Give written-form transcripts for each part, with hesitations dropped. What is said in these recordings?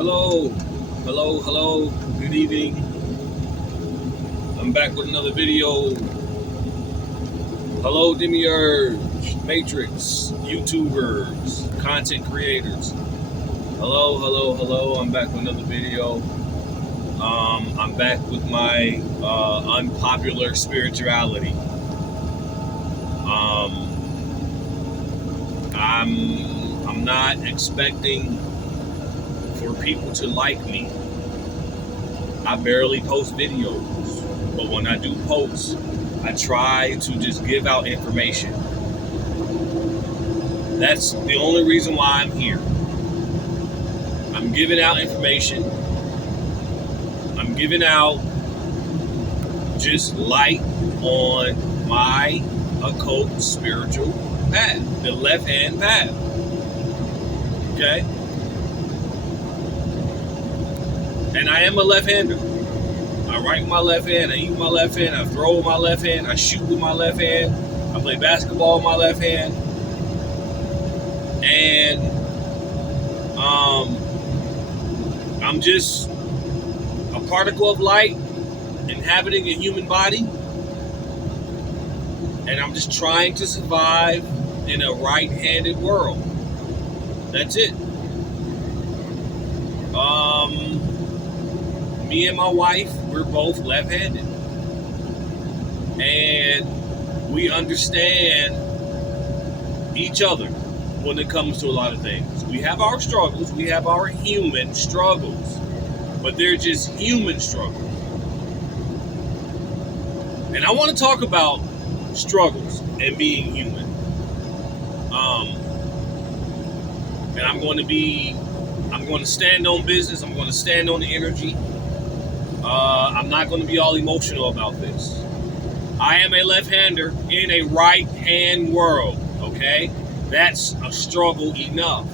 Hello, hello, good evening. I'm back with another video. Hello, Demiurge, Matrix, YouTubers, content creators. Hello. I'm back with another video. I'm back with my unpopular spirituality. I'm not expecting for people to like me. I barely post videos, but when I do post, I try to just give out information. That's the only reason why I'm here. I'm giving out information. I'm giving out just light on my occult spiritual path, the left-hand path. Okay? And I am a left-hander. I write with my left hand, I eat with my left hand, I throw with my left hand, I shoot with my left hand, I play basketball with my left hand. And I'm just a particle of light inhabiting a human body. And I'm just trying to survive in a right-handed world. That's it. Me and my wife, we're both left-handed. And we understand each other when it comes to a lot of things. We have our struggles, we have our human struggles, but they're just human struggles. And I want to talk about struggles and being human. And I'm going to stand on business, I'm going to stand on the energy. I'm not going to be all emotional about this. I am a left-hander in a right-hand world, okay? That's a struggle enough.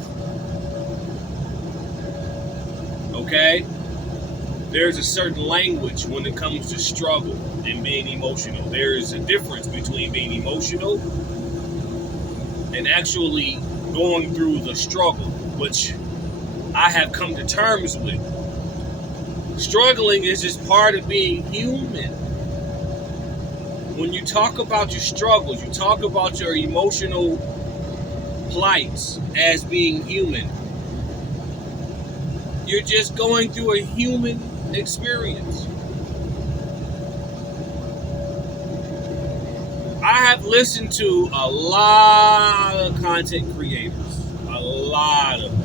Okay? There's a certain language when it comes to struggle and being emotional. There is a difference between being emotional and actually going through the struggle, which I have come to terms with. Struggling is just part of being human. When you talk about your struggles, you talk about your emotional plights as being human. You're just going through a human experience. I have listened to a lot of content creators. A lot of them.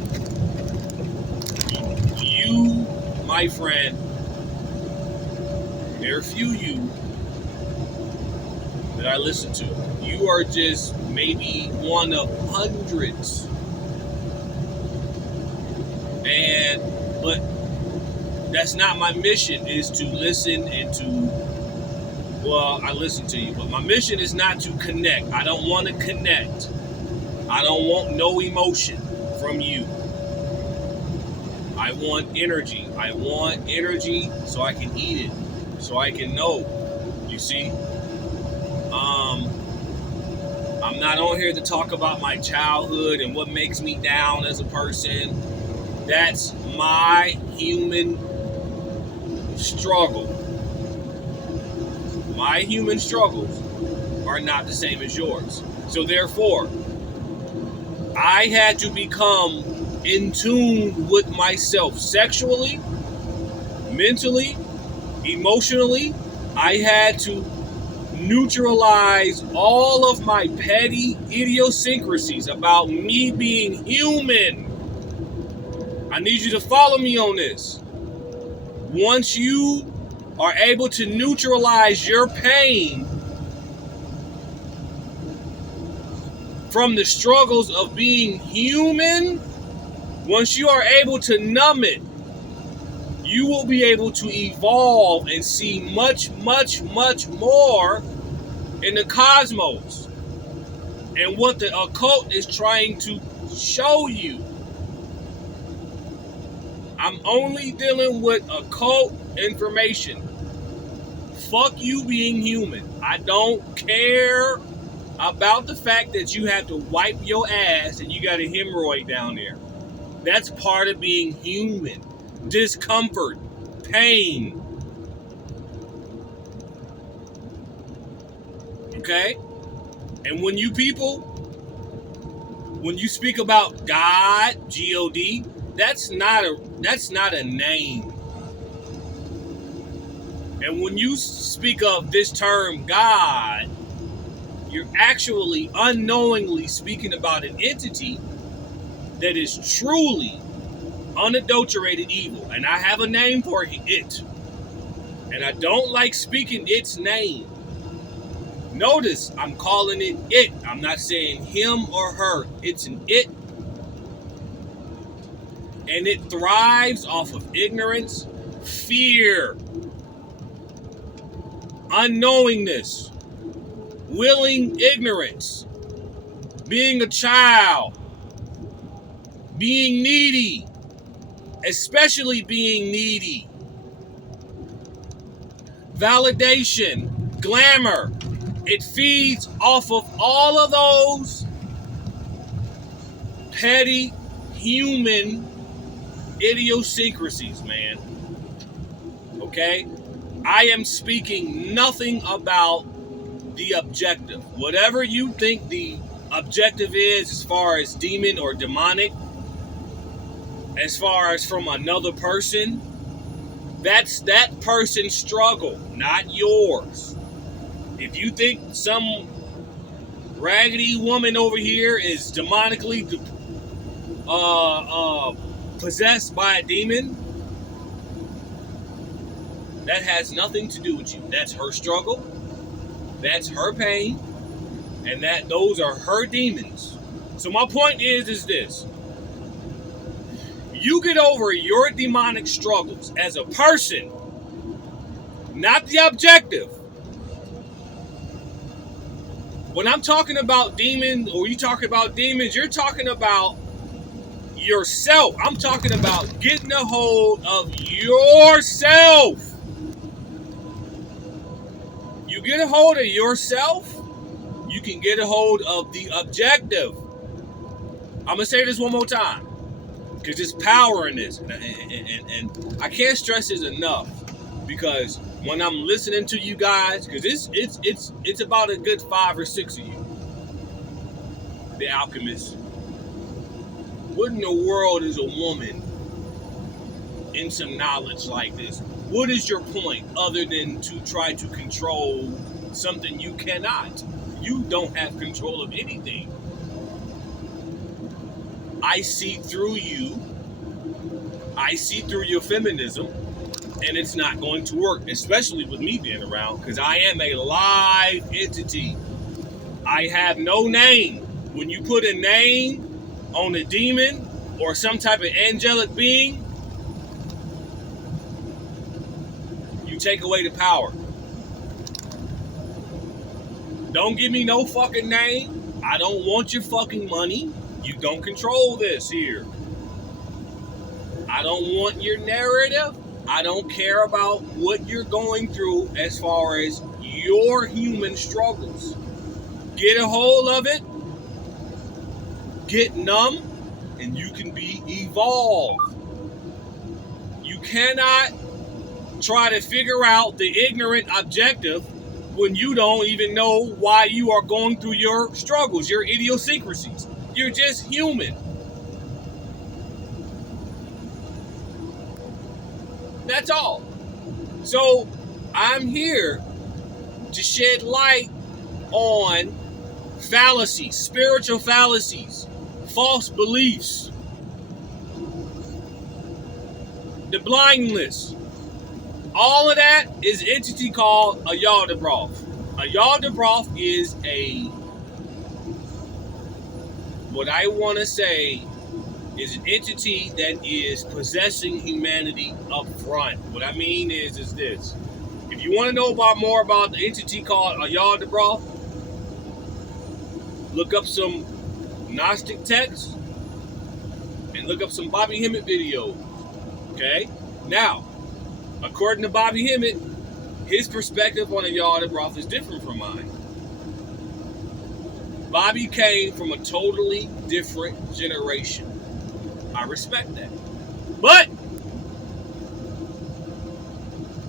You, my friend, there are a few you that I listen to. You are just maybe one of hundreds. But that's not my mission, is to listen and I listen to you, but my mission is not to connect. I don't want to connect. I don't want no emotion from you. I want energy. I want energy so I can eat it, so I can know. You see? I'm not on here to talk about my childhood and what makes me down as a person. That's my human struggle. My human struggles are not the same as yours. So therefore, I had to become in tune with myself sexually, mentally, emotionally. I had to neutralize all of my petty idiosyncrasies about me being human. I need you to follow me on this. Once you are able to neutralize your pain from the struggles of being human, once you are able to numb it, you will be able to evolve and see much more in the cosmos and what the occult is trying to show you. I'm only dealing with occult information. Fuck you being human. I don't care about the fact that you have to wipe your ass and you got a hemorrhoid down there. That's part of being human. discomfort, pain. Okay? And when you speak about God, G-O-D, that's not a name. And when you speak of this term God, you're actually unknowingly speaking about an entity that is truly unadulterated evil. And I have a name for it. And I don't like speaking its name. Notice I'm calling it it. I'm not saying him or her. It's an it. And it thrives off of ignorance, fear, unknowingness, willing ignorance, being a child, being needy, especially being needy, validation, glamour. It feeds off of all of those petty human idiosyncrasies, man. Okay? I am speaking nothing about the objective. Whatever you think the objective is as far as demon or demonic, as far as from another person, that's that person's struggle, not yours. If you think some raggedy woman over here is demonically possessed by a demon, that has nothing to do with you. That's her struggle, that's her pain, and those are her demons. So my point is this. You get over your demonic struggles as a person, not the objective. When I'm talking about demons, or you talking about demons, you're talking about yourself. I'm talking about getting a hold of yourself. You get a hold of yourself, you can get a hold of the objective. I'm going to say this one more time, because there's power in this. And I can't stress this enough, because when I'm listening to you guys, because it's about a good 5 or 6 of you, the alchemists. What in the world is a woman in some knowledge like this? What is your point other than to try to control something you cannot? You don't have control of anything. I see through you. I see through your feminism, and it's not going to work, especially with me being around, because I am a live entity. I have no name. When you put a name on a demon or some type of angelic being, you take away the power. Don't give me no fucking name. I don't want your fucking money. You don't control this here. I don't want your narrative. I don't care about what you're going through as far as your human struggles. Get a hold of it. Get numb, and you can be evolved. You cannot try to figure out the ignorant objective when you don't even know why you are going through your struggles, your idiosyncrasies. You're just human. That's all. So I'm here to shed light on fallacies, spiritual fallacies, false beliefs, the blindness. All of that is an entity called a Yaldabaoth. A Yaldabaoth is what I want to say is an entity that is possessing humanity up front. What I mean is this. If you want to know more about the entity called a Yaldabaoth, look up some Gnostic texts and look up some Bobby Hemmett videos. Okay? Now, according to Bobby Hemmett, his perspective on a Yaldabaoth is different from mine. Bobby came from a totally different generation. I respect that. But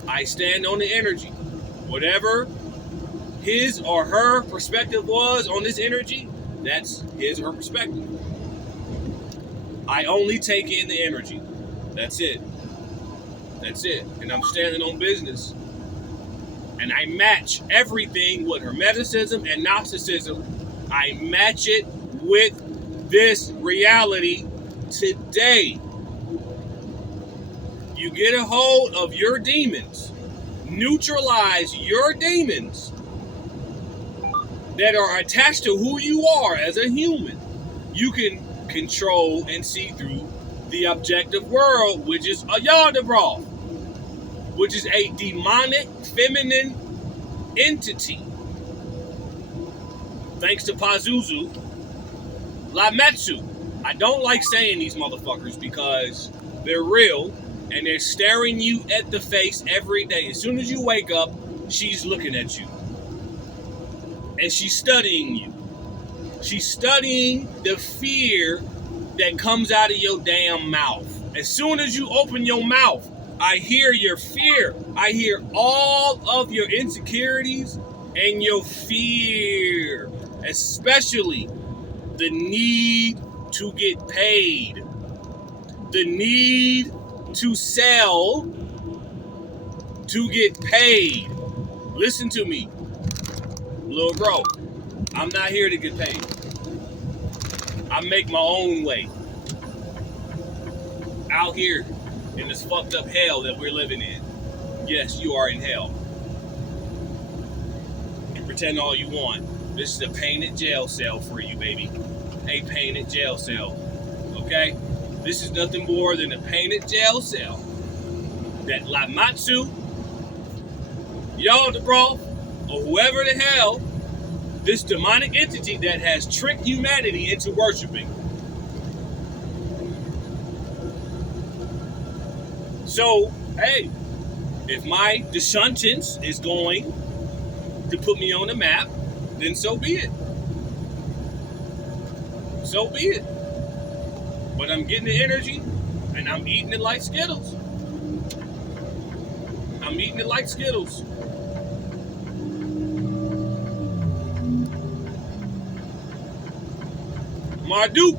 I stand on the energy. Whatever his or her perspective was on this energy, that's his or her perspective. I only take in the energy. That's it. That's it. And I'm standing on business. And I match everything with Hermeticism and Gnosticism. I match it with this reality today. You get a hold of your demons, neutralize your demons that are attached to who you are as a human. You can control and see through the objective world, which is a Yaldabaoth, which is a demonic feminine entity. Thanks to Pazuzu, Lametsu. I don't like saying these motherfuckers because they're real and they're staring you at the face every day. As soon as you wake up, she's looking at you. And she's studying you. She's studying the fear that comes out of your damn mouth. As soon as you open your mouth, I hear your fear. I hear all of your insecurities and your fear. Especially the need to get paid. The need to sell to get paid. Listen to me, little bro. I'm not here to get paid. I make my own way. Out here in this fucked up hell that we're living in. Yes, you are in hell. You pretend all you want. This is a painted jail cell for you, baby. A painted jail cell. Okay? This is nothing more than a painted jail cell that Lamatsu, Yaldabaoth, or whoever the hell, this demonic entity that has tricked humanity into worshiping. So, hey, if my descendants is going to put me on the map, then so be it. So be it. But I'm getting the energy, and I'm eating it like Skittles. I'm eating it like Skittles. Marduk.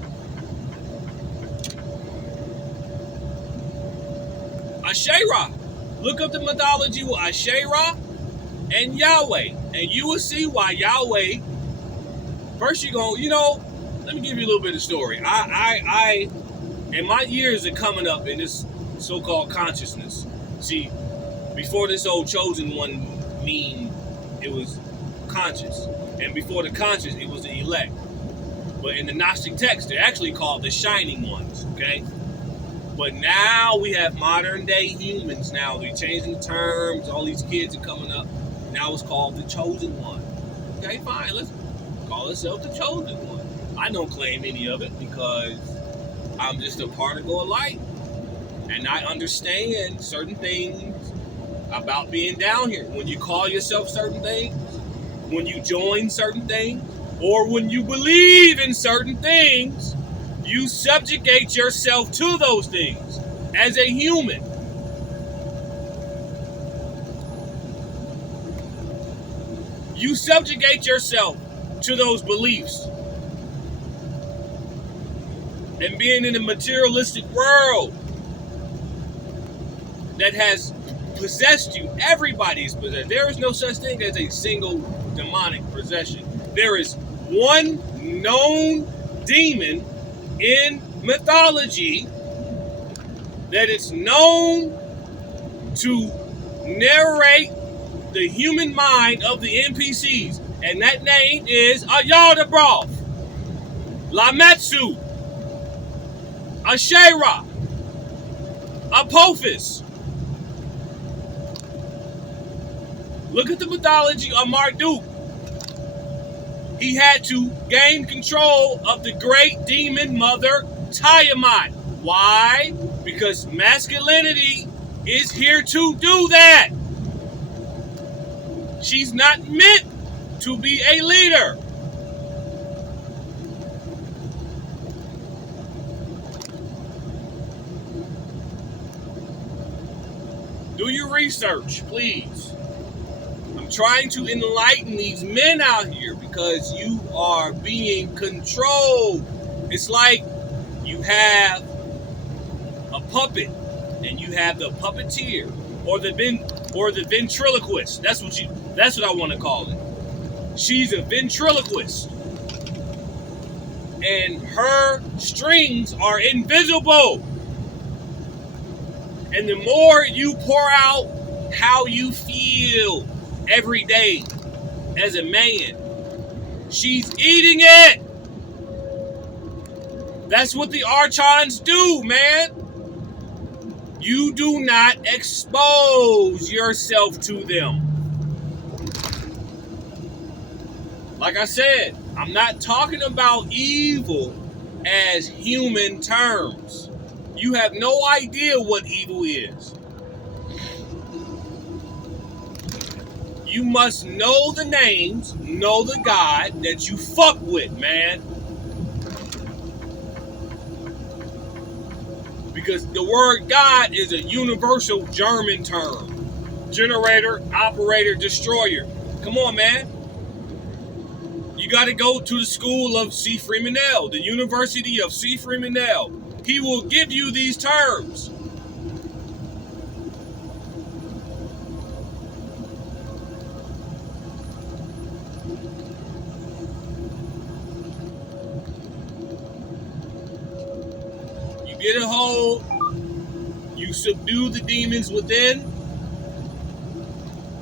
Asherah. Look up the mythology with Asherah and Yahweh. And you will see why Yahweh. First you're going, let me give you a little bit of story. I in my years of coming up in this so-called consciousness. See, before this old chosen one it was conscious. And before the conscious, it was the elect. But in the Gnostic text, they're actually called the shining ones, okay? But now we have modern day humans now. They're changing the terms. All these kids are coming up. Now it's called the chosen one. Okay, fine. Let's call ourselves the chosen one. I don't claim any of it because I'm just a particle of light. And I understand certain things about being down here. When you call yourself certain things, when you join certain things, or when you believe in certain things, you subjugate yourself to those things as a human. You subjugate yourself to those beliefs. And being in a materialistic world that has possessed you, everybody is possessed. There is no such thing as a single demonic possession. There is one known demon in mythology that is known to narrate the human mind of the NPCs, and that name is Yaldabaoth, Lametsu, Asherah, Apophis. Look at the mythology of Marduk. He had to gain control of the great demon mother Tiamat. Why? Because masculinity is here to do that. She's not meant to be a leader. Do your research, please. I'm trying to enlighten these men out here because you are being controlled. It's like you have a puppet and you have the puppeteer or the ventriloquist. That's what I want to call it. She's a ventriloquist. And her strings are invisible. And the more you pour out how you feel every day as a man, she's eating it. That's what the archons do, man. You do not expose yourself to them. Like I said, I'm not talking about evil as human terms. You have no idea what evil is. You must know the names, know the God that you fuck with, man. Because the word God is a universal German term. Generator, operator, destroyer. Come on, man. You got to go to the school of C. Freeman L., the University of C. Freeman L. He will give you these terms. You get a hold, you subdue the demons within,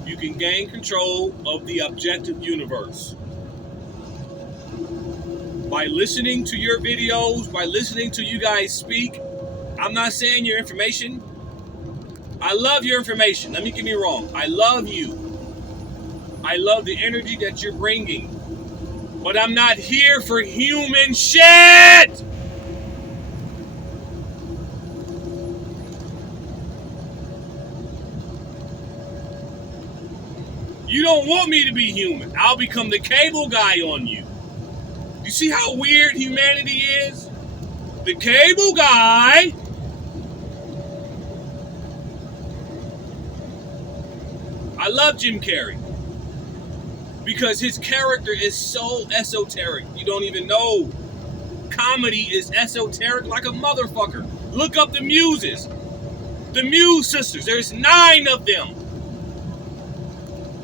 you can gain control of the objective universe. By listening to your videos, by listening to you guys speak, I'm not saying your information. I love your information. Let me get me wrong. I love you. I love the energy that you're bringing. But I'm not here for human shit! You don't want me to be human. I'll become the cable guy on you. You see how weird humanity is? The cable guy. I love Jim Carrey because his character is so esoteric. You don't even know. Comedy is esoteric like a motherfucker. Look up the Muses. The Muse sisters. There's 9 of them.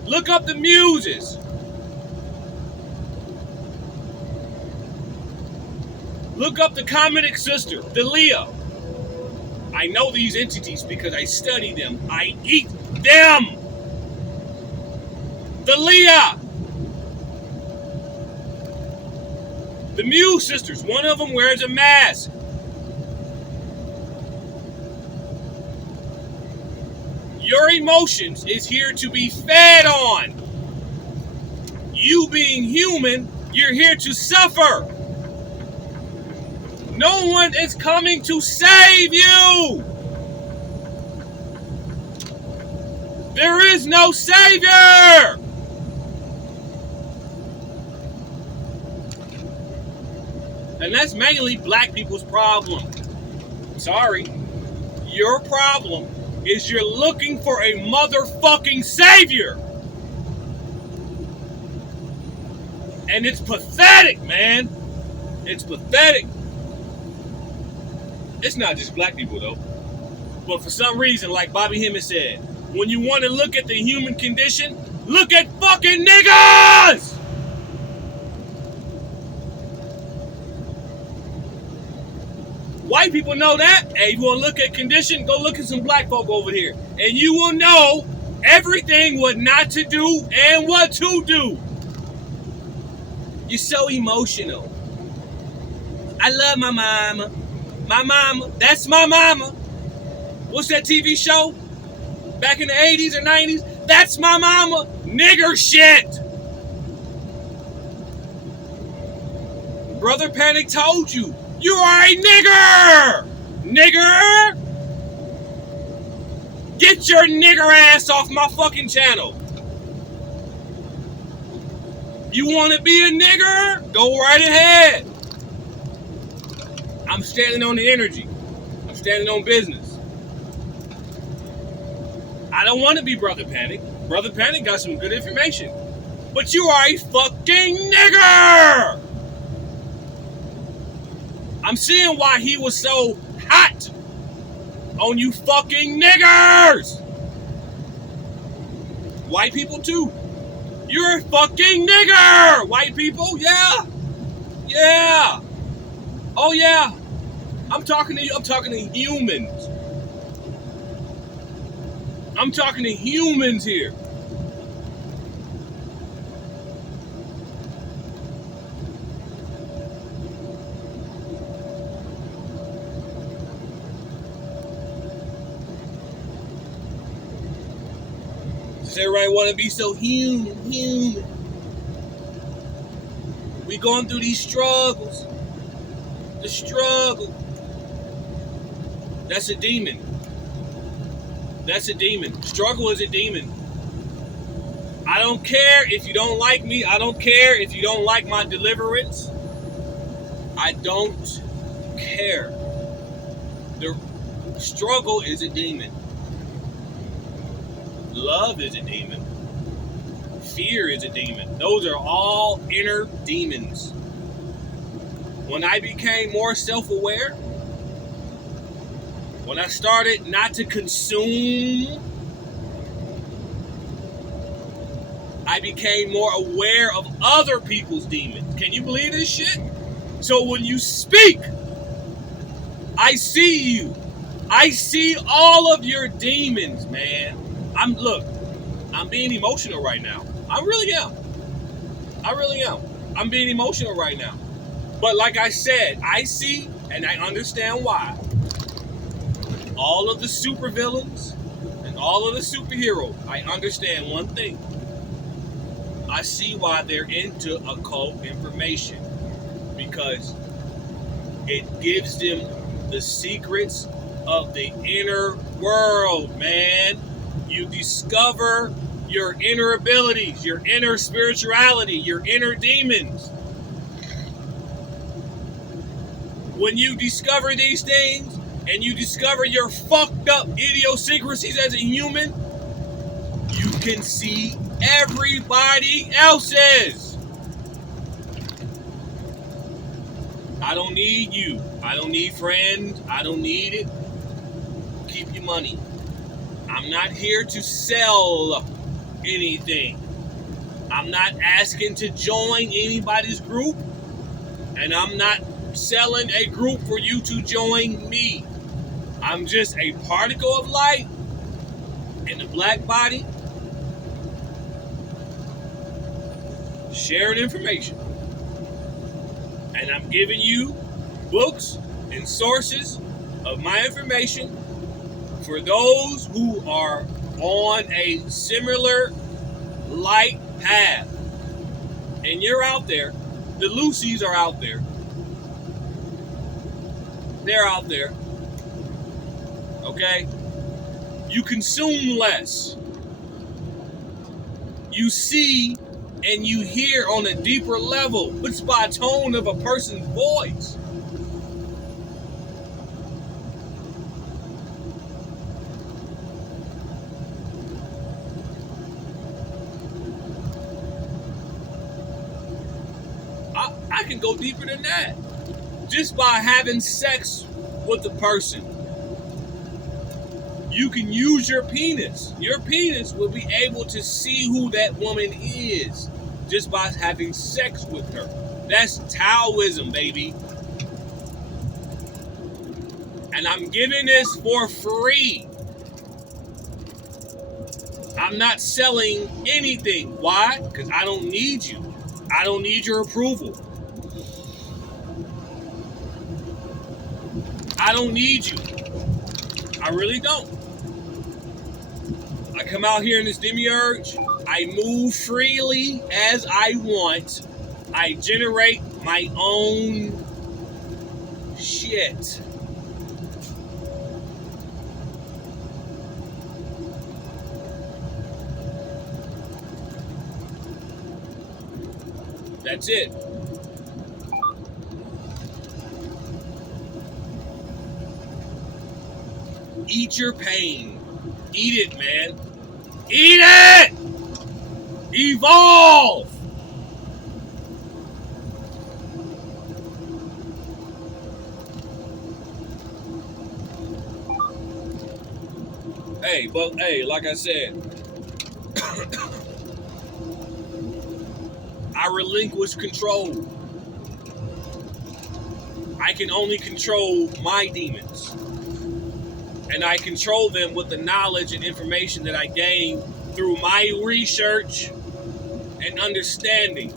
Look up the Muses. Look up the comedic sister, the Leo. I know these entities because I study them. I eat them. The Leah. The Muse sisters. One of them wears a mask. Your emotions is here to be fed on. You being human, you're here to suffer. No one is coming to save you. There is no savior. And that's mainly black people's problem. Sorry. Your problem is you're looking for a motherfucking savior. And it's pathetic, man. It's pathetic. It's not just black people, though. But for some reason, like Bobby Hemmett said, when you want to look at the human condition, look at fucking niggas! White people know that. Hey, you want to look at condition? Go look at some black folk over here. And you will know everything what not to do and what to do. You're so emotional. I love my mama. My mama. That's my mama. What's that TV show? Back in the 80s or 90s? That's my mama. Nigger shit. Brother Panic told you. You are a nigger! Nigger! Get your nigger ass off my fucking channel. You want to be a nigger? Go right ahead. I'm standing on the energy. I'm standing on business. I don't want to be Brother Panic. Brother Panic got some good information. But you are a fucking nigger! I'm seeing why he was so hot on you fucking niggers! White people too. You're a fucking nigger! White people, yeah! Yeah! Oh yeah! I'm talking to you, I'm talking to humans. I'm talking to humans here. Does everybody want to be so human? We going through these struggles. The struggle. That's a demon. That's a demon. Struggle is a demon. I don't care if you don't like me. I don't care if you don't like my deliverance. I don't care. The struggle is a demon. Love is a demon. Fear is a demon. Those are all inner demons. When I became more self-aware, when I started not to consume, I became more aware of other people's demons. Can you believe this shit? So when you speak, I see you. I see all of your demons, man. I'm being emotional right now. I really am. I'm being emotional right now. But like I said, I see and I understand why all of the supervillains and all of the superheroes, I understand one thing. I see why they're into occult information, because it gives them the secrets of the inner world, man. You discover your inner abilities, your inner spirituality, your inner demons. When you discover these things and you discover your fucked up idiosyncrasies as a human, you can see everybody else's. I don't need you. I don't need friends. I don't need it. Keep your money. I'm not here to sell anything. I'm not asking to join anybody's group, and I'm not selling a group for you to join me. I'm just a particle of light in a black body, sharing information. And I'm giving you books and sources of my information for those who are on a similar light path. And you're out there. The Lucys are out there. They're out there. Okay? You consume less. You see and you hear on a deeper level. It's by a tone of a person's voice. I can go deeper than that. Just by having sex with the person. You can use your penis. Your penis will be able to see who that woman is just by having sex with her. That's Taoism, baby. And I'm giving this for free. I'm not selling anything. Why? Because I don't need you. I don't need your approval. I don't need you. I really don't. I come out here in this demiurge. I move freely as I want. I generate my own shit. That's it. Eat your pain. Eat it, man. Eat it! Evolve! Hey, but hey, like I said, I relinquish control. I can only control my demons. And I control them with the knowledge and information that I gain through my research and understanding.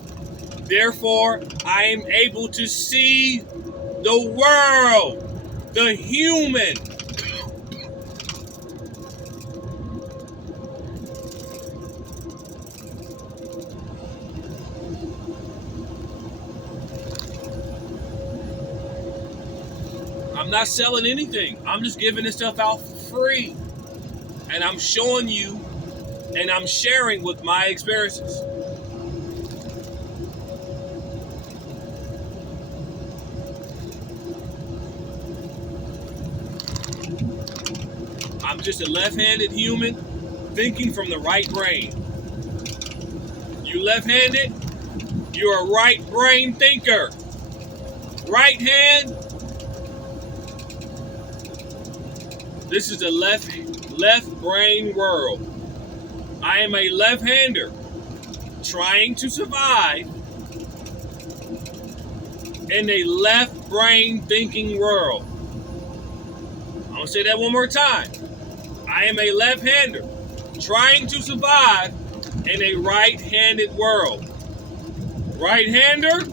Therefore, I am able to see the world, the human. I'm not selling anything. I'm just giving this stuff out free. And I'm showing you and I'm sharing with my experiences. I'm just a left-handed human thinking from the right brain. You left-handed, you're a right brain thinker. Right hand, this is the left brain world. I am a left-hander trying to survive in a left brain thinking world. I'm gonna say that one more time. I am a left-hander trying to survive in a right-handed world. Right-hander,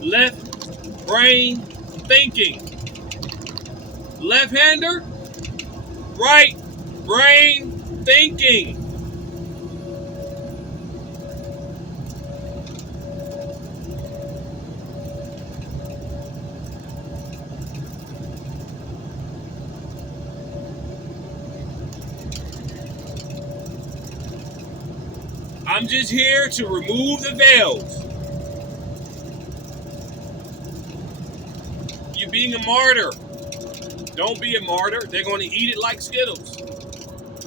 left brain thinking. Left-hander, right brain thinking. I'm just here to remove the veils. You being a martyr. Don't be a martyr. They're going to eat it like Skittles.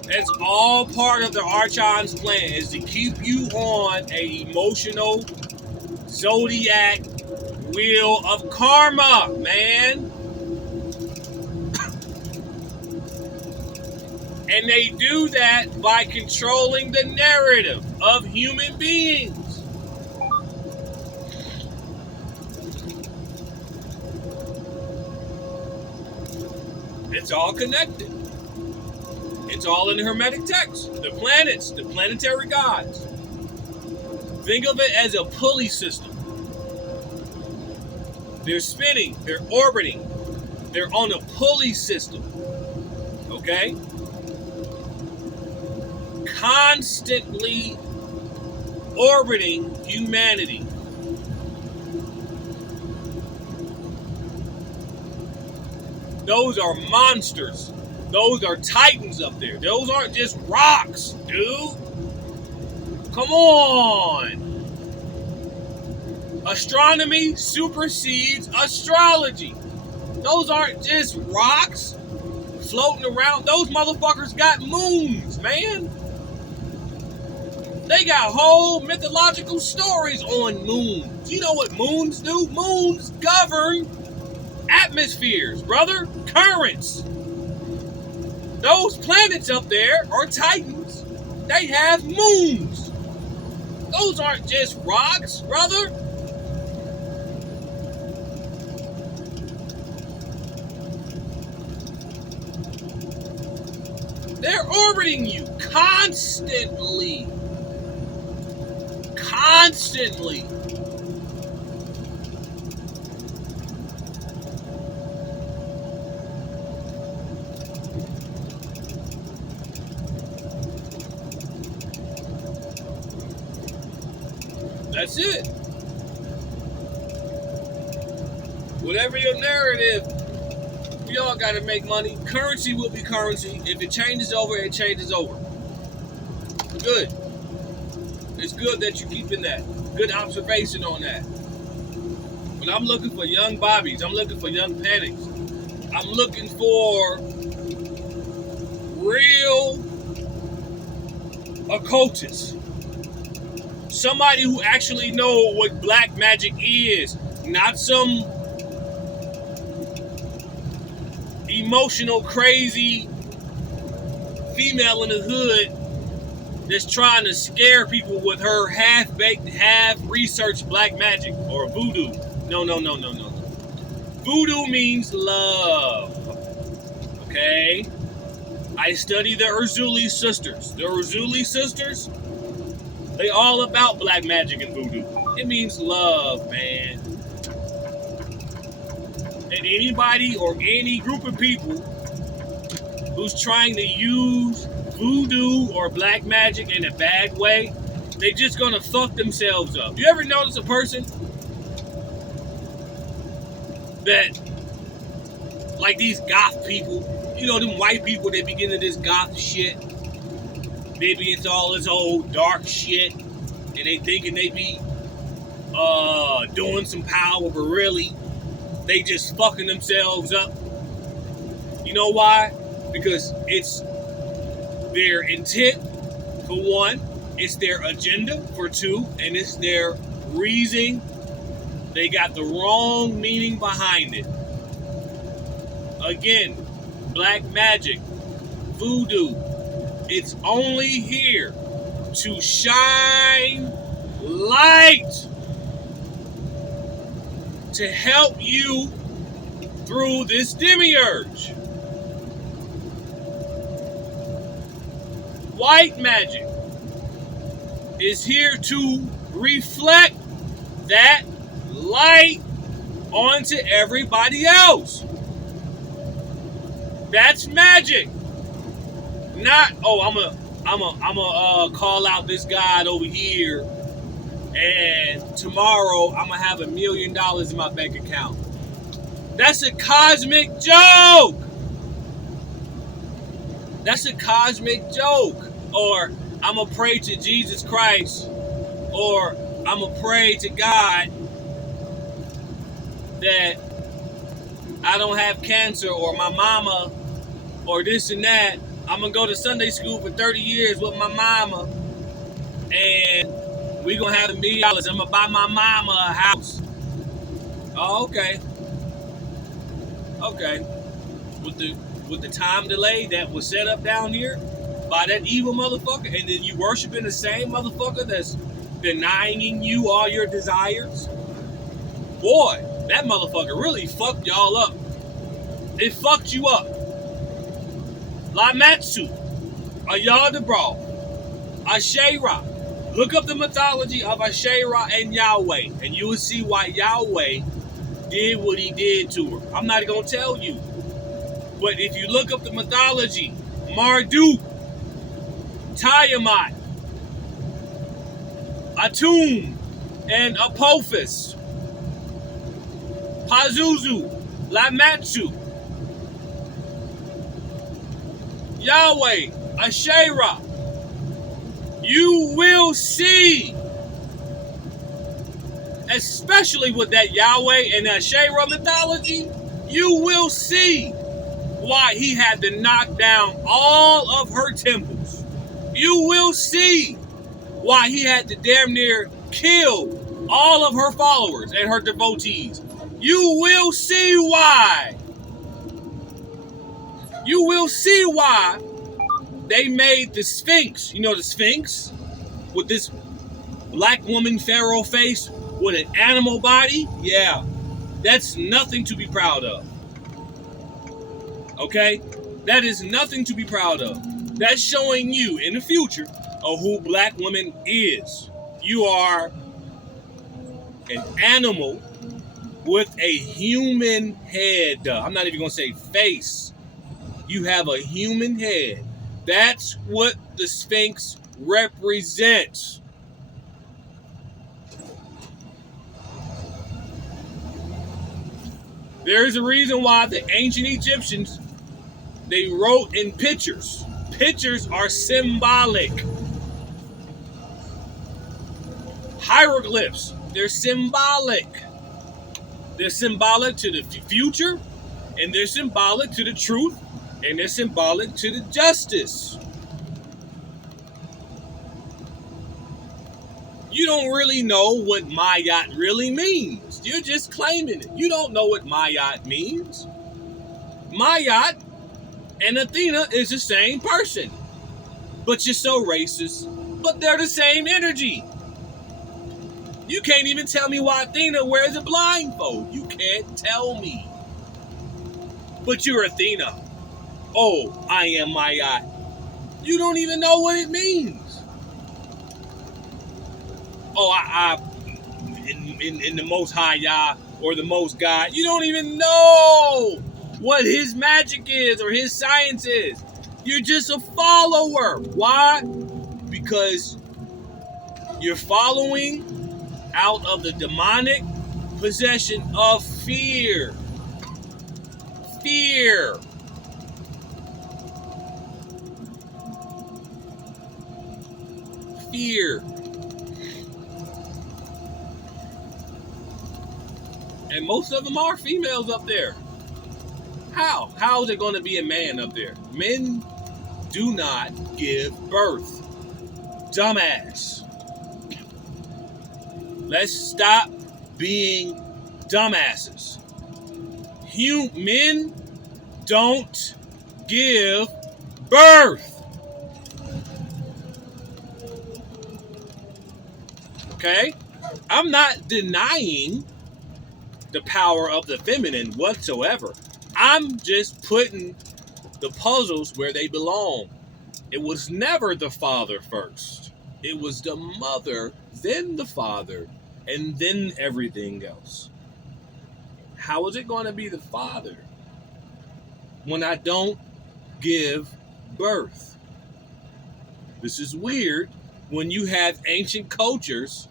That's all part of the Archon's plan, is to keep you on a emotional zodiac wheel of karma, man. And they do that by controlling the narrative of human beings. It's all connected. It's all in the Hermetic text. The planets, the planetary gods. Think of it as a pulley system. They're spinning, they're orbiting, they're on a pulley system. Okay? Constantly orbiting humanity. Those are monsters. Those are titans up there. Those aren't just rocks, dude. Come on. Astronomy supersedes astrology. Those aren't just rocks floating around. Those motherfuckers got moons, man. They got whole mythological stories on moons. You know what moons do? Moons govern atmospheres, brother. Currents. Those planets up there are titans. They have moons. Those aren't just rocks, brother. They're orbiting you constantly. Constantly. That's it. Whatever your narrative, we all got to make money. Currency will be currency. If it changes over, it changes over. Good. It's good that you're keeping that. Good observation on that. But I'm looking for young Bobbies. I'm looking for young Panics. I'm looking for real occultist. Somebody who actually know what black magic is, not some emotional, crazy female in the hood that's trying to scare people with her half-baked, half-researched black magic or voodoo. No. Voodoo means love. Okay? I study the Urzuli sisters. The Urzuli sisters, they all about black magic and voodoo. It means love, man. And anybody or any group of people who's trying to use voodoo or black magic in a bad way, they just gonna fuck themselves up. You ever notice a person that, like these goth people, you know, them white people, they begin into this goth shit. They be into all this old dark shit, and they thinking they be doing some power, but really, they just fucking themselves up. You know why? Because it's their intent, for one, it's their agenda, for two, and it's their reason. They got the wrong meaning behind it. Again, black magic, voodoo, it's only here to shine light, to help you through this demiurge. White magic is here to reflect that light onto everybody else. That's magic. Not, oh, I'm a call out this god over here, and tomorrow I'm gonna have $1 million in my bank account. That's a cosmic joke. That's a cosmic joke. Or I'm gonna pray to Jesus Christ, or I'm gonna pray to God that I don't have cancer, or my mama, or this and that. I'm gonna go to Sunday school for 30 years with my mama, and we gonna have $1 million. I'm gonna buy my mama a house. Oh, okay. With the time delay that was set up down here by that evil motherfucker, and then you worshiping the same motherfucker that's denying you all your desires. Boy, that motherfucker really fucked y'all up. It fucked you up. Lamatsu, Ayadabra, Asherah. Look up the mythology of Asherah and Yahweh, and you will see why Yahweh did what he did to her. I'm not going to tell you. But if you look up the mythology, Marduk, Tiamat, Atum, and Apophis, Pazuzu, Lamatsu, Yahweh, Asherah, you will see, especially with that Yahweh and Asherah mythology, you will see why he had to knock down all of her temples. You will see why he had to damn near kill all of her followers and her devotees. You will see why. You will see why they made the Sphinx. You know the Sphinx? With this black woman pharaoh face with an animal body? Yeah. That's nothing to be proud of. Okay? That is nothing to be proud of. That's showing you in the future of who black woman is. You are an animal with a human head. I'm not even going to say face. You have a human head. That's what the Sphinx represents. There is a reason why the ancient Egyptians, they wrote in pictures. Pictures are symbolic. Hieroglyphs, they're symbolic. They're symbolic to the future, and they're symbolic to the truth, and they're symbolic to the justice. You don't really know what Mayat really means. You're just claiming it. You don't know what Mayat means. Mayat and Athena is the same person. But you're so racist. But they're the same energy. You can't even tell me why Athena wears a blindfold. You can't tell me. But you're Athena. Oh, I am Mayat. You don't even know what it means. Oh, in the Most High Yah or the Most God. You don't even know what his magic is or his science is. You're just a follower. Why? Because you're following out of the demonic possession of fear. Fear. Fear. And most of them are females up there. How? How is it going to be a man up there? Men do not give birth. Dumbass. Let's stop being dumbasses. Men don't give birth. Okay? I'm not denying the power of the feminine whatsoever. I'm just putting the puzzles where they belong. It was never the father first. It was the mother, then the father, and then everything else. How is it going to be the father when I don't give birth? This is weird when you have ancient cultures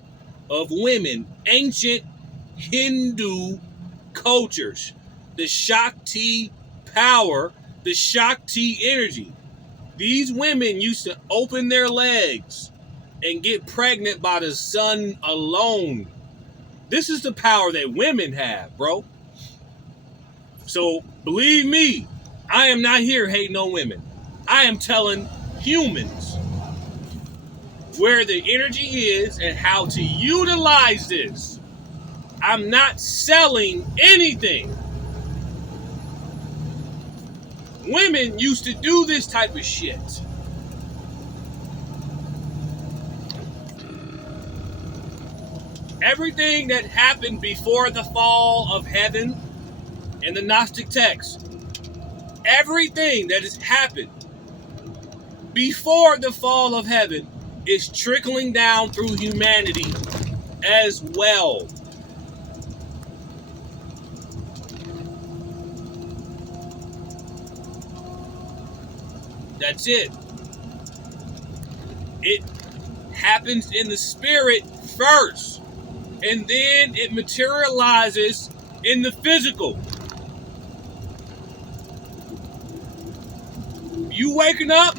of women, ancient Hindu cultures, the Shakti power, the Shakti energy. These women used to open their legs and get pregnant by the sun alone. This is the power that women have, bro. So believe me, I am not here hating on women. I am telling humans where the energy is and how to utilize this. I'm not selling anything. Women used to do this type of shit. Everything that happened before the fall of heaven in the Gnostic text, everything that has happened before the fall of heaven is trickling down through humanity as well. That's it. It happens in the spirit first, and then it materializes in the physical. You waking up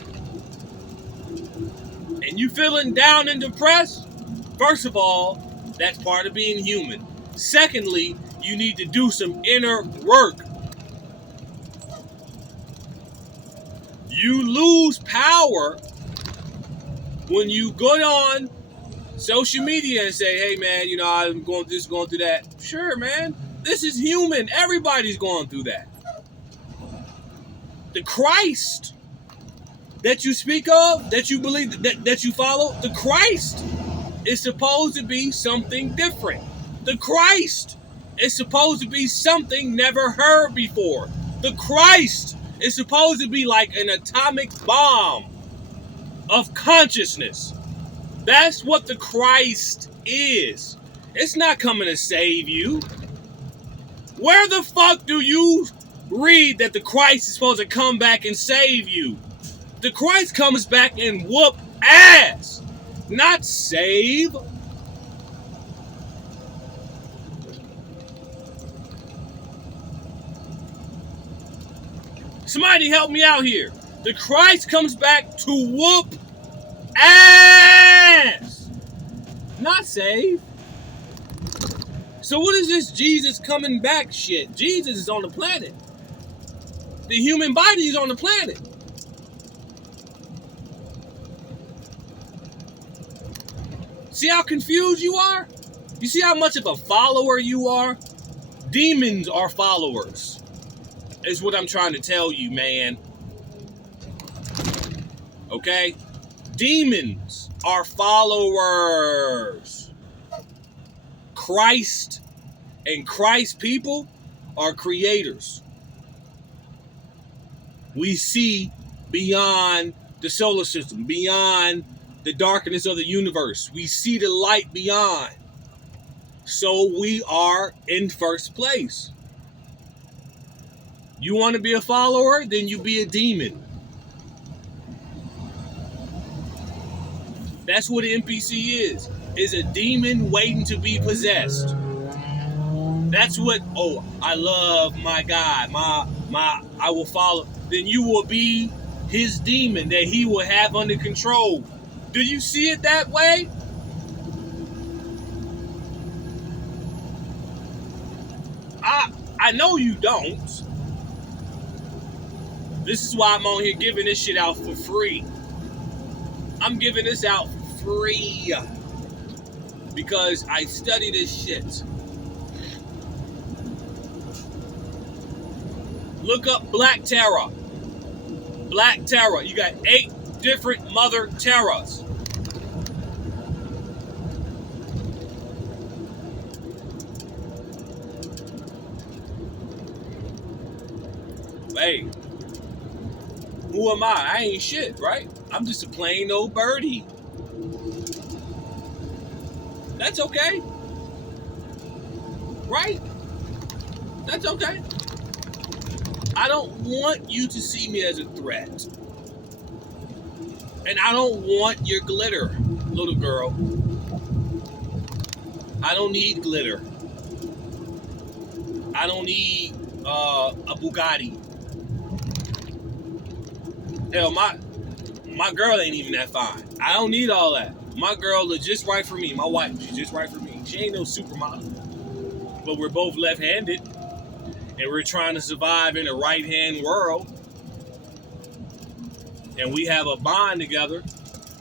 and you feeling down and depressed, first of all, that's part of being human. Secondly, you need to do some inner work. You lose power when you go on social media and say, hey man, I'm going through that. Sure, man. This is human. Everybody's going through that. The Christ that you speak of, that you believe, that you follow, the Christ is supposed to be something different. The Christ is supposed to be something never heard before. The Christ is supposed to be like an atomic bomb of consciousness. That's what the Christ is. It's not coming to save you. Where the fuck do you read that the Christ is supposed to come back and save you? The Christ comes back and whoop ass, not save. Somebody help me out here. The Christ comes back to whoop ass, not save. So what is this Jesus coming back shit? Jesus is on the planet. The human body is on the planet. See how confused you are? You see how much of a follower you are? Demons are followers, is what I'm trying to tell you, man. Okay? Demons are followers. Christ and Christ people are creators. We see beyond the solar system, beyond the darkness of the universe. We see the light beyond. So we are in first place. You want to be a follower? Then you be a demon. That's what an NPC is a demon waiting to be possessed. That's what, oh, I love my God, I will follow. Then you will be his demon that he will have under control. Do you see it that way? I know you don't. This is why I'm on here giving this shit out for free. I'm giving this out for free because I study this shit. Look up Black Terror. Black Terror. You got 8 different Mother Terrors. Hey, who am I? I ain't shit, right? I'm just a plain old birdie. That's okay. Right? That's okay. I don't want you to see me as a threat. And I don't want your glitter, little girl. I don't need glitter. I don't need a Bugatti. Hell, my girl ain't even that fine. I don't need all that. My girl is just right for me. My wife, she's just right for me. She ain't no supermodel. But we're both left-handed. And we're trying to survive in a right-hand world. And we have a bond together.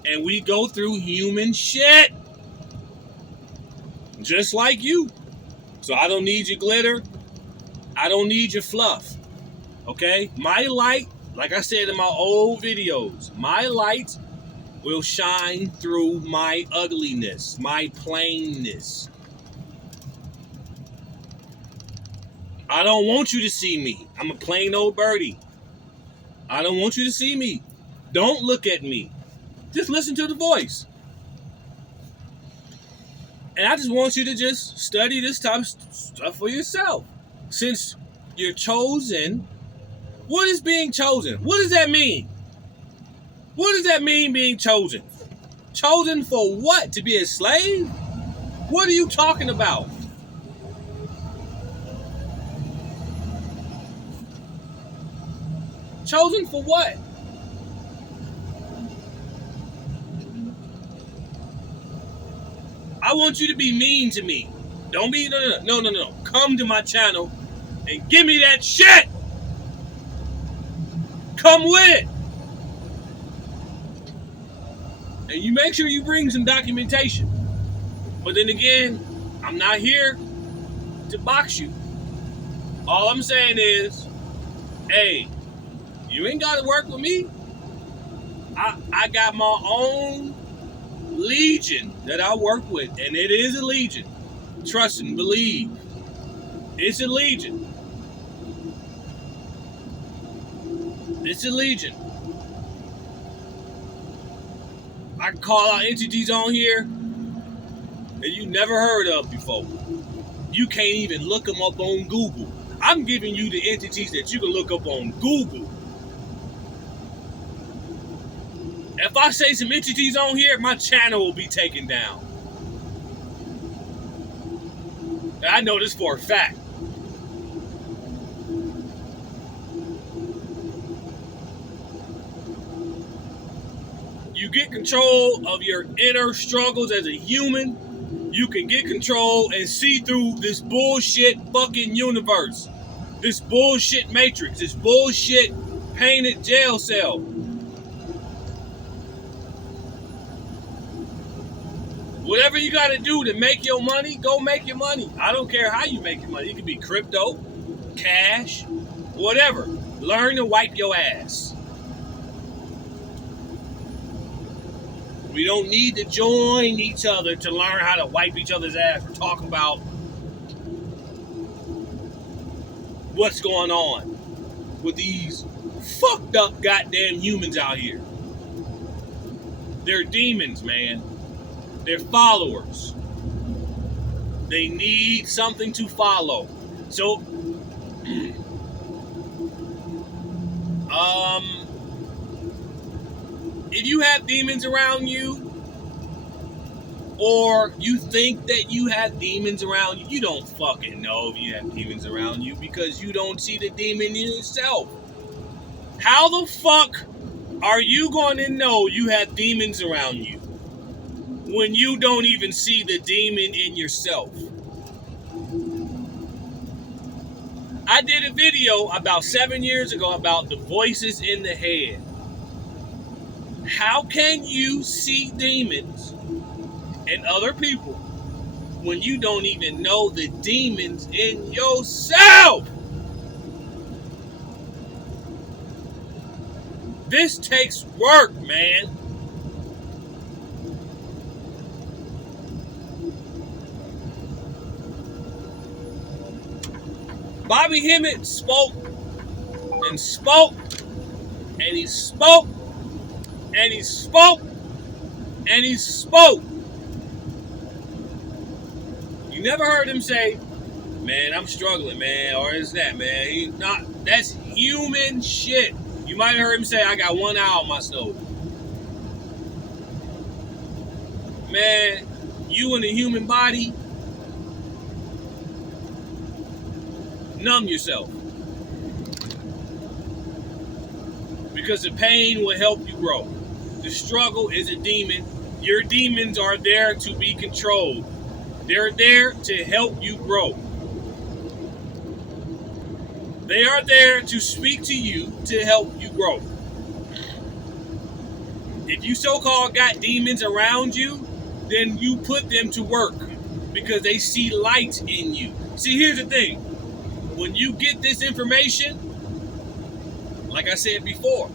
And we go through human shit. Just like you. So I don't need your glitter. I don't need your fluff. Okay? My light, like I said in my old videos, my light will shine through my ugliness, my plainness. I don't want you to see me. I'm a plain old birdie. I don't want you to see me. Don't look at me. Just listen to the voice. And I just want you to just study this type of stuff for yourself. Since you're chosen, what is being chosen? What does that mean? What does that mean, being chosen? Chosen for what? To be a slave? What are you talking about? Chosen for what? I want you to be mean to me. Don't be, no. Come to my channel and give me that shit. Come with it. And you make sure you bring some documentation. But then again, I'm not here to box you. All I'm saying is, hey, you ain't got to work with me. I got my own legion that I work with, and it is a legion. Trust and believe. It's a legion. It's a legion. I can call out entities on here that you never heard of before. You can't even look them up on Google. I'm giving you the entities that you can look up on Google. If I say some entities on here, my channel will be taken down. I know this for a fact. You get control of your inner struggles as a human. You can get control and see through this bullshit fucking universe. This bullshit matrix. This bullshit painted jail cell. Whatever you got to do to make your money, go make your money. I don't care how you make your money. It could be crypto, cash, whatever. Learn to wipe your ass. We don't need to join each other to learn how to wipe each other's ass. We're talking about what's going on with these fucked up goddamn humans out here. They're demons, man. They're followers. They need something to follow. So, if you have demons around you, or you think that you have demons around you, you don't fucking know if you have demons around you because you don't see the demon in yourself. How the fuck are you going to know you have demons around you when you don't even see the demon in yourself? I did a video about 7 years ago about the voices in the head. How can you see demons in other people when you don't even know the demons in yourself? This takes work, man. Bobby Hemmett spoke and spoke and he spoke and he spoke and he spoke. You never heard him say, man, I'm struggling, man, or is that, man? He's not. That's human shit. You might have heard him say, I got 1 eye on my stove. Man, you in the human body, numb yourself. Because the pain will help you grow. The struggle is a demon. Your demons are there to be controlled. They're there to help you grow. They are there to speak to you to help you grow. If you so-called got demons around you, then you put them to work because they see light in you. See, here's the thing. When you get this information, like I said before,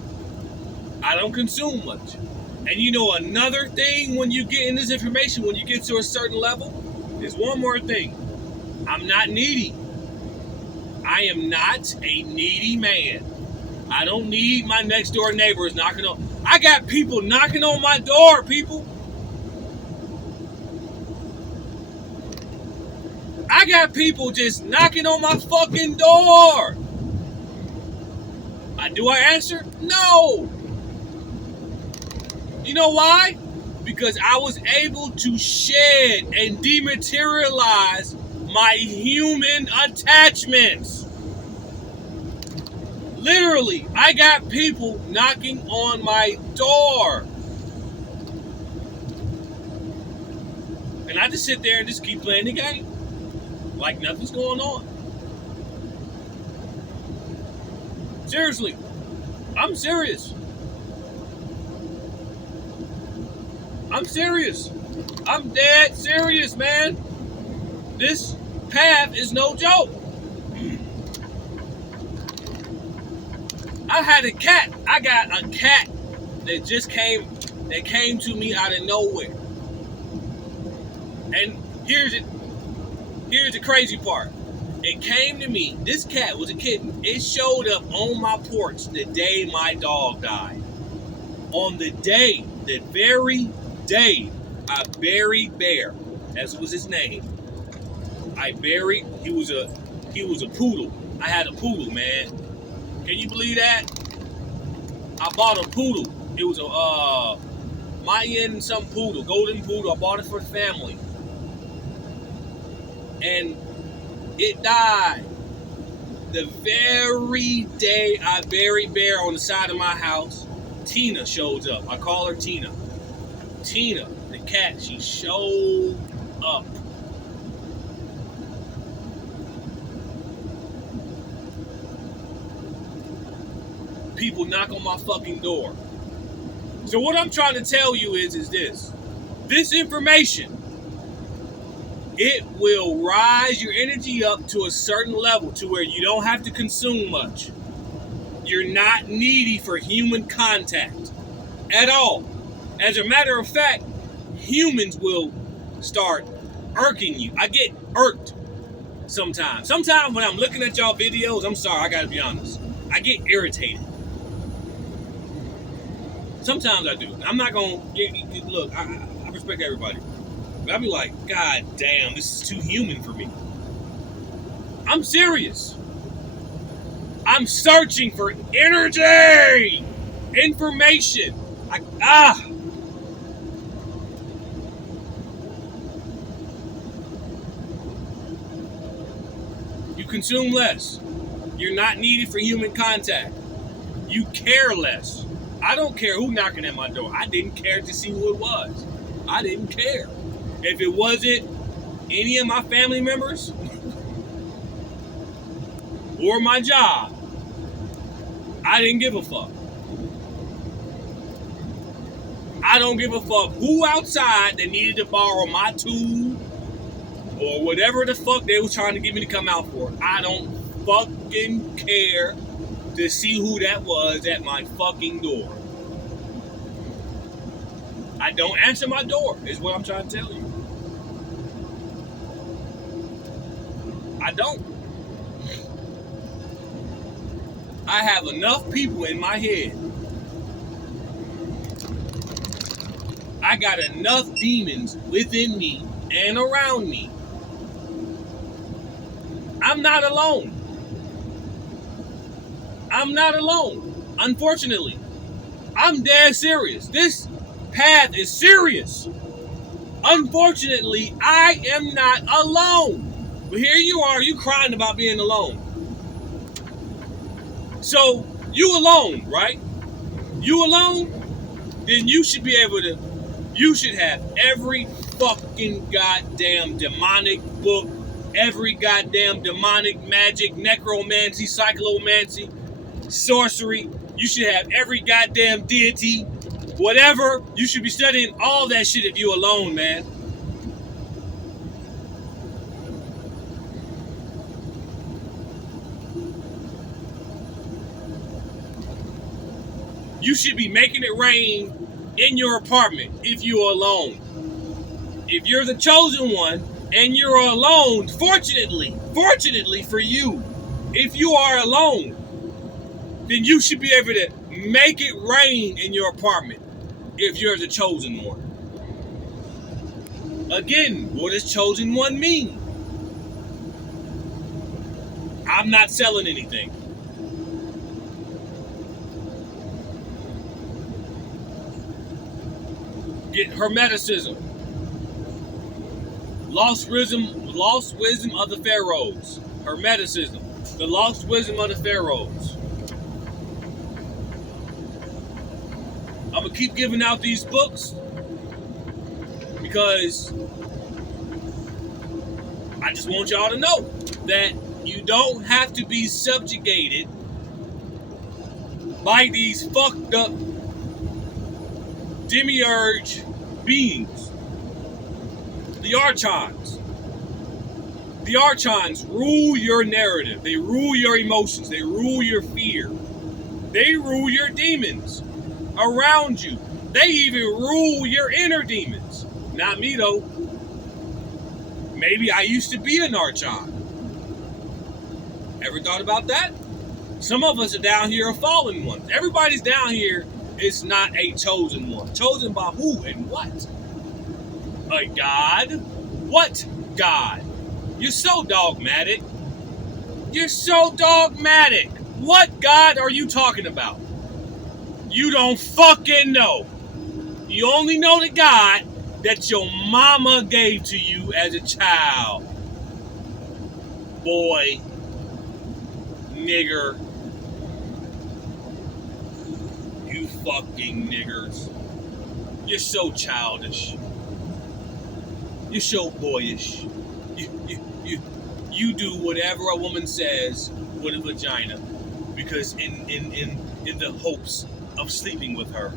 I don't consume much. And you know another thing when you get in this information, when you get to a certain level, is one more thing. I'm not needy. I am not a needy man. I don't need my next door neighbors knocking on. I got people knocking on my door, people. I got people just knocking on my fucking door. Do I answer? No. You know why? Because I was able to shed and dematerialize my human attachments. Literally, I got people knocking on my door. And I just sit there and just keep playing the game. Like nothing's going on. Seriously. I'm serious. I'm serious. I'm dead serious, man. This path is no joke. I had a cat. I got a cat that just came to me out of nowhere. And here's the crazy part. It came to me. This cat was a kitten. It showed up on my porch the day my dog died. On the very day, I buried Bear. That was his name. He was a poodle. I had a poodle, man. Can you believe that? I bought a poodle. It was a Mayan some poodle, golden poodle. I bought it for the family. And it died the very day I buried Bear on the side of my house. Tina shows up. I call her Tina. Tina, the cat, she showed up. People knock on my fucking door. So what I'm trying to tell you is this. This information it will rise your energy up to a certain level to where you don't have to consume much. You're not needy for human contact at all. As a matter of fact, humans will start irking you. I get irked sometimes. Sometimes when I'm looking at y'all videos, I'm sorry, I gotta be honest, I get irritated. Sometimes I do. I'm not gonna look. I respect everybody, but I'll be like, God damn, this is too human for me. I'm serious. I'm searching for energy, information. You consume less. You're not needed for human contact. You care less. I don't care who knocking at my door. I didn't care to see who it was. I didn't care. If it wasn't any of my family members or my job, I didn't give a fuck. I don't give a fuck who outside that needed to borrow my tool or whatever the fuck they was trying to get me to come out for. I don't fucking care to see who that was at my fucking door. I don't answer my door, is what I'm trying to tell you. I don't. I have enough people in my head. I got enough demons within me and around me. I'm not alone. I'm not alone. Unfortunately, I'm dead serious. This path is serious. Unfortunately, I am not alone. But here you are, you crying about being alone. So, you alone, right? You alone? Then you should be able to, you should have every fucking goddamn demonic book, every goddamn demonic magic, necromancy, cyclomancy, sorcery. You should have every goddamn deity, whatever. You should be studying all that shit if you alone, man. You should be making it rain in your apartment if you're alone. If you're the chosen one and you're alone, fortunately for you, if you are alone, then you should be able to make it rain in your apartment if you're the chosen one. Again, what does chosen one mean? I'm not selling anything. Get Hermeticism. Lost wisdom of the pharaohs. Hermeticism. The lost wisdom of the pharaohs. I'm going to keep giving out these books because I just want y'all to know that you don't have to be subjugated by these fucked up demiurge beings. The archons. The archons rule your narrative. They rule your emotions. They rule your fear. They rule your demons around you. They even rule your inner demons. Not me though. Maybe I used to be an archon. Ever thought about that? Some of us are down here are fallen ones. Everybody's down here is not a chosen one. Chosen by who and what? A God? What God? You're so dogmatic. You're so dogmatic. What God are you talking about? You don't fucking know. You only know the God that your mama gave to you as a child. Boy. Nigger. You fucking niggers. You're so childish. You're so boyish. You do whatever a woman says with a vagina because in the hopes of sleeping with her.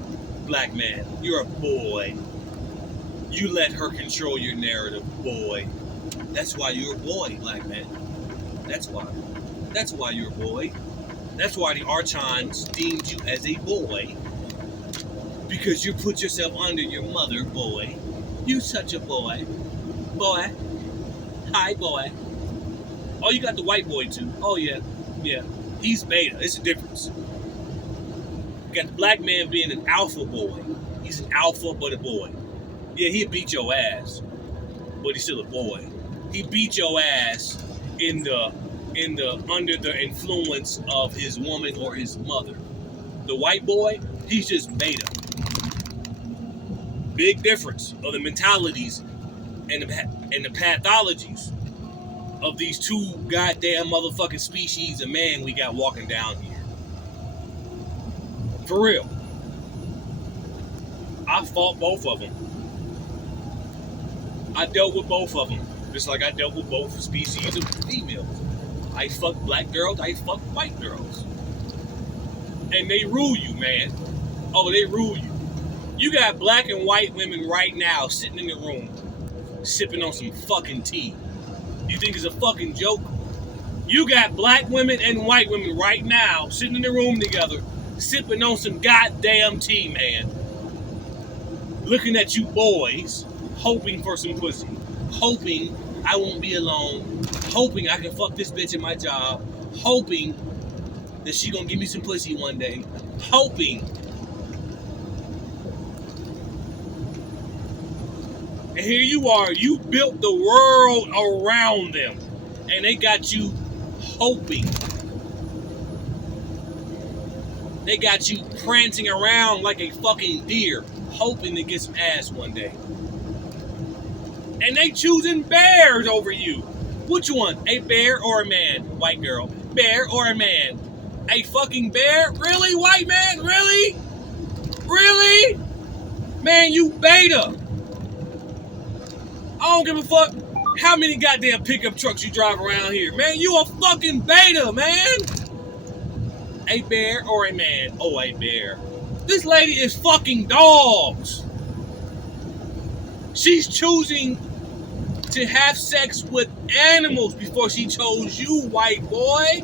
Black man, you're a boy. You let her control your narrative, boy. That's why you're a boy, black man. That's why. That's why you're a boy. That's why the Archons deemed you as a boy. Because you put yourself under your mother, boy. You such a boy. Boy. Hi, boy. Oh, you got the white boy, too. Oh, yeah. Yeah. He's beta. It's a difference. You got the black man being an alpha boy. He's an alpha, but a boy. Yeah, he'll beat your ass. But he's still a boy. He beat your ass in the under the influence of his woman or his mother. The white boy, he's just beta. Big difference of the mentalities and the pathologies of these two goddamn motherfucking species of man we got walking down here. For real. I fought both of them. I dealt with both of them. Just like I dealt with both species of females. I fuck black girls, I fuck white girls. And they rule you, man. Oh, they rule you. You got black and white women right now sitting in the room sipping on some fucking tea. You think it's a fucking joke? You got black women and white women right now sitting in the room together sipping on some goddamn tea, man. Looking at you boys, hoping for some pussy. Hoping I won't be alone. Hoping I can fuck this bitch in my job. Hoping that she gonna give me some pussy one day. Hoping. And here you are, you built the world around them. And they got you hoping. They got you prancing around like a fucking deer, hoping to get some ass one day. And they choosing bears over you. Which one? A bear or a man? White girl. Bear or a man? A fucking bear? Really, white man? Really? Really? Man, you beta. I don't give a fuck how many goddamn pickup trucks you drive around here. Man, you a fucking beta, man. A bear or a man? Oh, a bear. This lady is fucking dogs. She's choosing to have sex with animals before she chose you, white boy.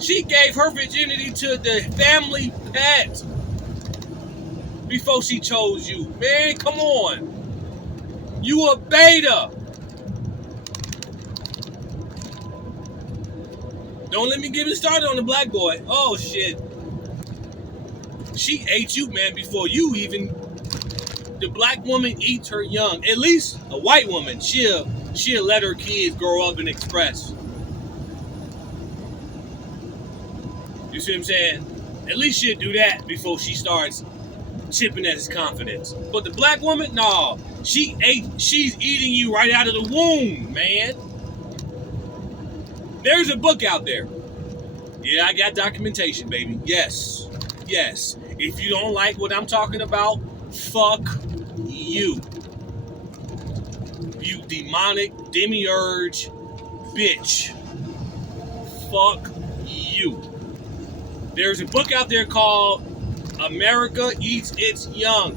She gave her virginity to the family pet before she chose you. Man, come on. You a beta. Don't let me get it started on the black boy. Oh, shit. She ate you, man, before you even... The black woman eats her young. At least a white woman, she'll let her kids grow up and express. You see what I'm saying? At least she'll do that before she starts chipping at his confidence. But the black woman, no. She's eating you right out of the womb, man. There's a book out there. Yeah, I got documentation, baby. Yes. Yes. If you don't like what I'm talking about, fuck you. You demonic demiurge bitch. Fuck you. There's a book out there called America Eats Its Young.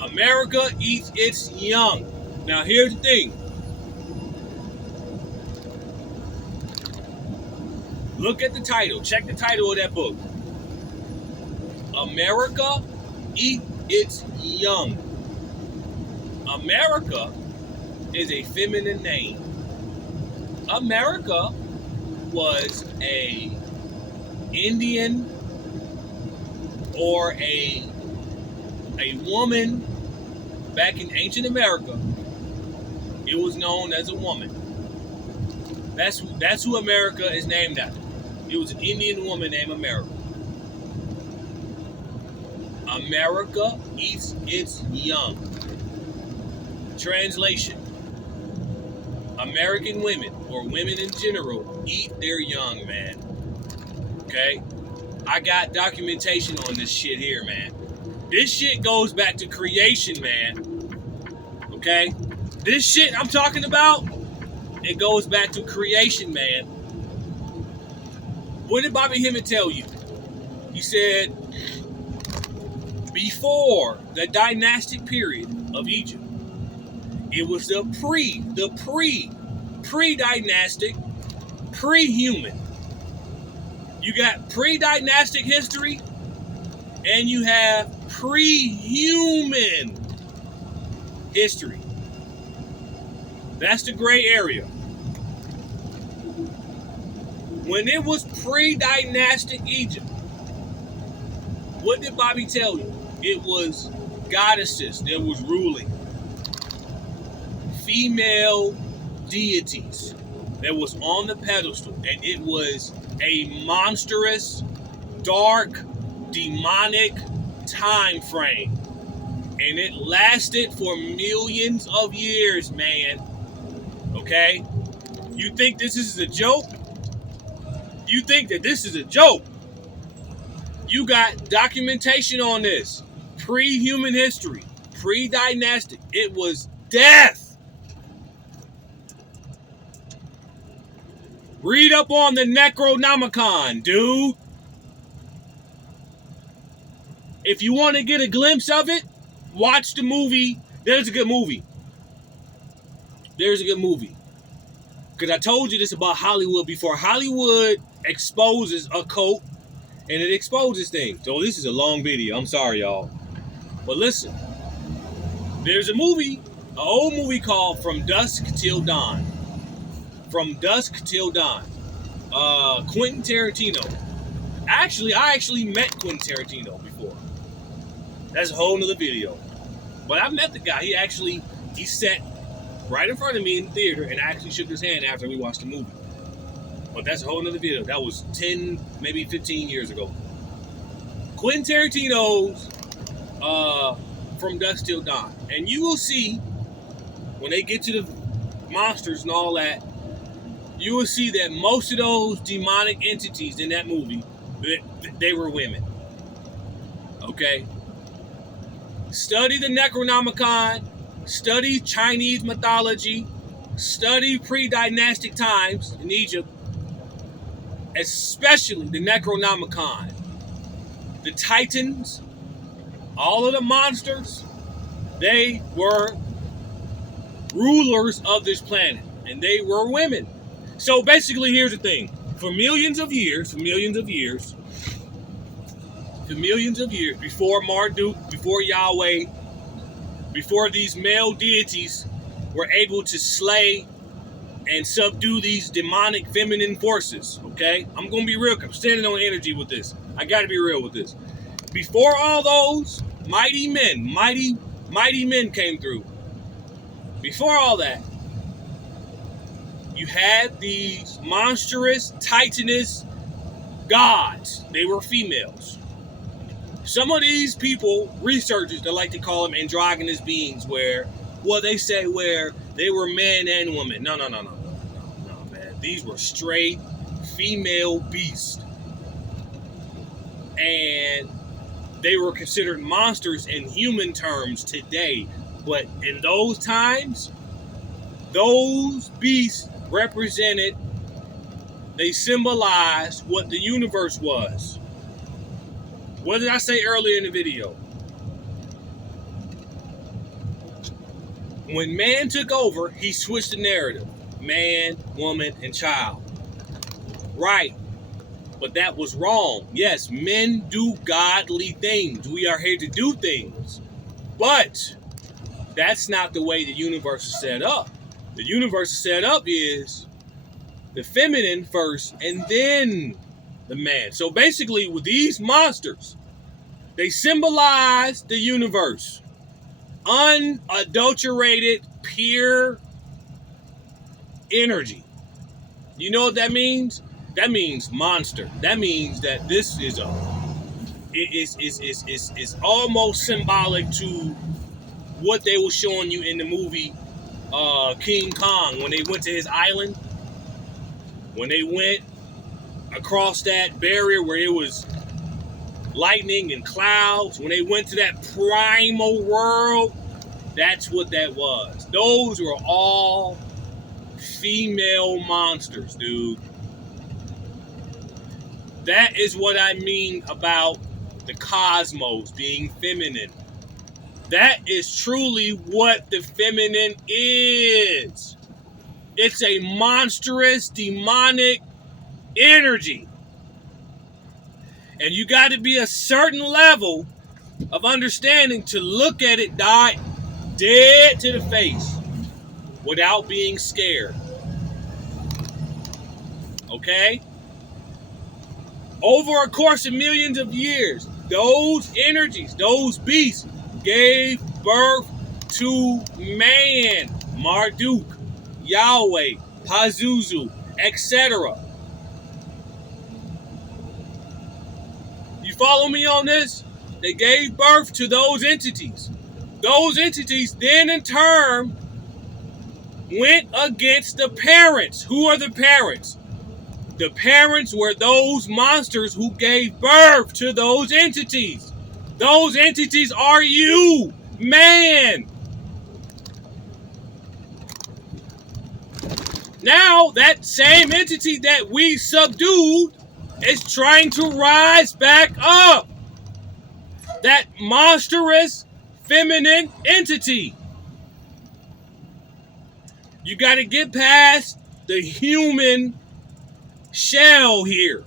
America Eats Its Young. Now here's the thing. Look at the title. Check the title of that book. America Eat Its Young. America is a feminine name. America was a Indian or a woman back in ancient America. It was known as a woman. That's who America is named after. It was an Indian woman named America. America eats its young. Translation. American women, or women in general, eat their young, man. Okay? I got documentation on this shit here, man. This shit goes back to creation, man. Okay? This shit I'm talking about, it goes back to creation, man. What did Bobby Hemmett tell you? He said, before the dynastic period of Egypt. It was the pre-dynastic, pre-human. You got pre-dynastic history and you have pre-human history. That's the gray area. When it was pre-dynastic Egypt, what did Bobby tell you? It was goddesses that was ruling. Female deities that was on the pedestal. And it was a monstrous, dark, demonic time frame. And it lasted for millions of years, man. Okay? You think this is a joke? You think that this is a joke? You got documentation on this. Pre-human history. Pre-dynastic. It was death. Read up on the Necronomicon, dude. If you want to get a glimpse of it, watch the movie. There's a good movie. There's a good movie. Because I told you this about Hollywood before. Hollywood exposes a cult and it exposes things. So this is a long video. I'm sorry, y'all. But listen. There's a movie, an old movie called From Dusk Till Dawn. From Dusk Till Dawn. Quentin Tarantino. I actually met Quentin Tarantino before. That's a whole nother video. But I met the guy. He sat right in front of me in the theater and actually shook his hand after we watched the movie. But that's a whole nother video. That was 10, maybe 15 years ago. Quentin Tarantino's From Dusk Till Dawn. And you will see, when they get to the monsters and all that, you will see that most of those demonic entities in that movie, they were women. Okay? Study the Necronomicon, study Chinese mythology, study pre-dynastic times in Egypt, especially the Necronomicon. The Titans, all of the monsters, they were rulers of this planet, and they were women. So basically, here's the thing. For millions of years, before Marduk, before Yahweh, before these male deities were able to slay and subdue these demonic feminine forces, okay? I'm going to be real. I'm standing on energy with this. I got to be real with this. Before all those mighty men came through, before all that, you had these monstrous, titanous gods. They were females. Some of these people, researchers, they like to call them androgynous beings, where they say where they were men and women. No, man. These were straight female beasts. And they were considered monsters in human terms today. But in those times, those beasts represented, they symbolized what the universe was. What did I say earlier in the video? When man took over, he switched the narrative. Man, woman, and child. Right. But that was wrong. Yes, men do godly things. We are here to do things. But that's not the way the universe is set up. The universe is set up is the feminine first and then the man. So basically, with these monsters, they symbolize the universe. Unadulterated, pure energy. You know what that means? That means monster. That means that this is is almost symbolic to what they were showing you in the movie King Kong, when they went to his island, when they went across that barrier where it was lightning and clouds, when they went to that primal world, that's what that was. Those were all female monsters, dude. That is what I mean about the cosmos, being feminine. That is truly what the feminine is. It's a monstrous, demonic energy. And you got to be a certain level of understanding to look at it dead to the face without being scared. Okay? Over a course of millions of years, those energies, those beasts, gave birth to man, Marduk, Yahweh, Pazuzu, etc. You follow me on this? They gave birth to those entities. Those entities then in turn went against the parents. Who are the parents? The parents were those monsters who gave birth to those entities. Those entities are you, man. Now, that same entity that we subdued is trying to rise back up. That monstrous feminine entity. You got to get past the human shell here.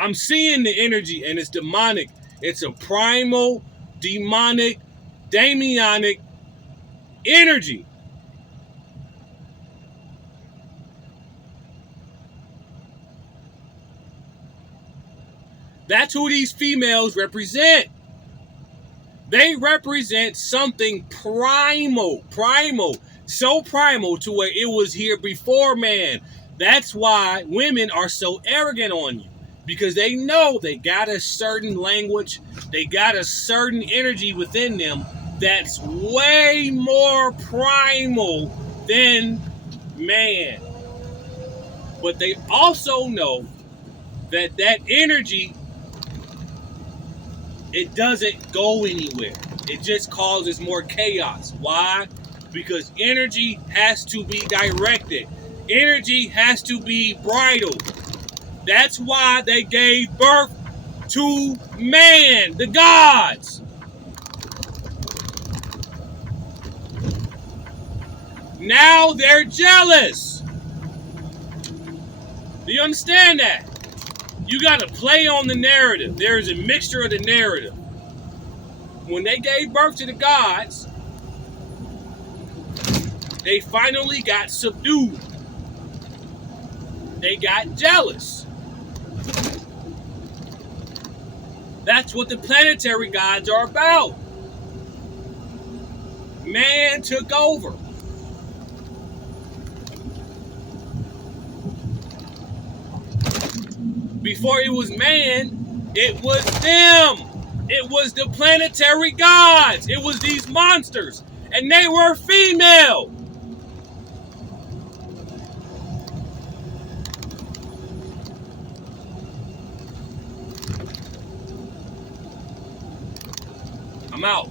I'm seeing the energy and it's demonic. It's a primal, demonic, demonic energy. That's who these females represent. They represent something primal, so primal to where it was here before man. That's why women are so arrogant on you, because they know they got a certain language, they got a certain energy within them that's way more primal than man. But they also know that that energy, it doesn't go anywhere. It just causes more chaos. Why? Because energy has to be directed. Energy has to be bridled. That's why they gave birth to man, the gods. Now they're jealous. Do you understand that? You got to play on the narrative. There is a mixture of the narrative. When they gave birth to the gods, they finally got subdued. They got jealous. That's what the planetary gods are about. Man took over. Before it was man, it was them. It was the planetary gods. It was these monsters. And they were female. I'm out.